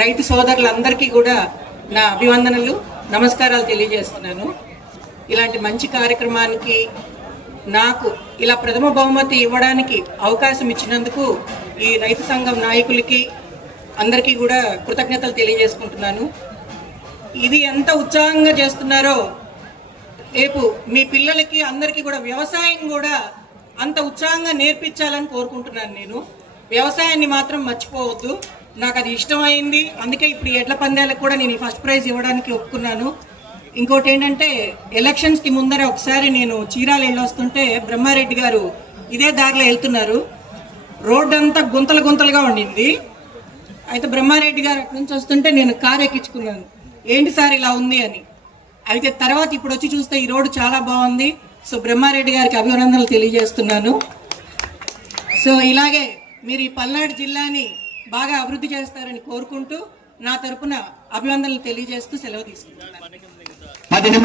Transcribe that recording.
రైతు సోదరులందరికీ కూడా నా అభివందనలు నమస్కారాలు తెలియజేస్తున్నాను. ఇలాంటి మంచి కార్యక్రమానికి నాకు ఇలా ప్రథమ బహుమతి ఇవ్వడానికి అవకాశం ఇచ్చినందుకు ఈ రైతు సంఘం నాయకులకి అందరికీ కూడా కృతజ్ఞతలు తెలియజేసుకుంటున్నాను. ఇది ఎంత ఉత్సాహంగా చేస్తున్నారో రేపు మీ పిల్లలకి అందరికీ కూడా వ్యవసాయం కూడా అంత ఉత్సాహంగా నేర్పించాలని కోరుకుంటున్నాను నేను. వ్యవసాయాన్ని మాత్రం మర్చిపోవద్దు. నాకు అది ఇష్టమైంది. అందుకే ఇప్పుడు ఈ ఎడ్ల పందాలకు కూడా నేను ఫస్ట్ ప్రైజ్ ఇవ్వడానికి ఒప్పుకున్నాను. ఇంకోటి ఏంటంటే ఎలక్షన్స్కి ముందర ఒకసారి నేను చీరాలు వెళ్ళొస్తుంటే బ్రహ్మారెడ్డి గారు ఇదే దారిలో వెళ్తున్నారు. రోడ్డు అంతా గుంతలు గుంతలుగా ఉండింది. అయితే బ్రహ్మారెడ్డి గారు అక్కడి నుంచి వస్తుంటే నేను కారు ఎక్కించుకున్నాను. ఏంటి సార్ ఇలా ఉంది అని. అయితే తర్వాత ఇప్పుడు వచ్చి చూస్తే ఈ రోడ్డు చాలా బాగుంది. సో బ్రహ్మారెడ్డి గారికి అభినందనలు తెలియజేస్తున్నాను. సో ఇలాగే మీరు ఈ పల్నాడు జిల్లాని బాగా అభివృద్ధి చేస్తారని కోరుకుంటూ నా తరపున అభినందనలు తెలియజేస్తూ సెలవు తీసుకుంటున్నాను.